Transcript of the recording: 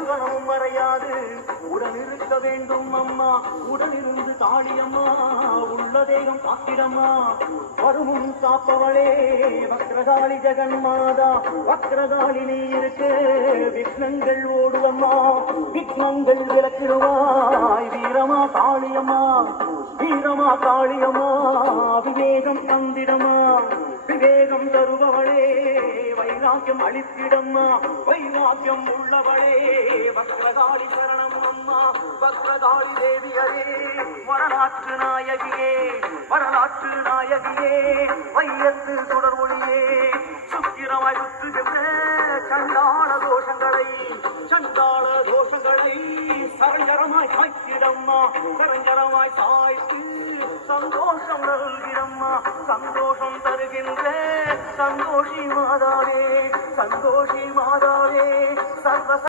கங்கணமும் மறையாது உடனிருக்க வேண்டும் அம்மா. உடனிருந்து காளியம்மா உள்ள தேகம் காத்திடம்மா. வருமும் காப்பவளே வக்ரகாளி ஜெகன்மாதா. வக்ரகாளி நீ இருக்க விக்னங்கள் ஓடுவம்மா. விக்னங்கள் விளக்கிடுவாய் வீரமா காளியம்மா. வீரமா காளியம்மா விவேகம் தந்திடமா. விவேகம் தருபவளே வைராக்கியம் அளித்திடம்மா. வைராக்கியம் உள்ளவளே வக்ரகாளி சரணம் அம்மா. வக்ரகாளி தேவியரே வரலாற்று நாயகியே. வரலாற்று நாயகியே வையத்து தொடர் ஒளியே. சுக்கிரமாய் சுற்றுகின்ற சண்டாள தோஷங்களை சண்டாள தோஷங்களை சரஞ்சரமாய் சாய்த்திடம்மா. சரஞ்சரமாய் சாய்த்து சந்தோஷம் நல்கிடம்மா. சந்தோஷம் தருகின்ற சந்தோஷி மாதாவே. சந்தோஷி மாதா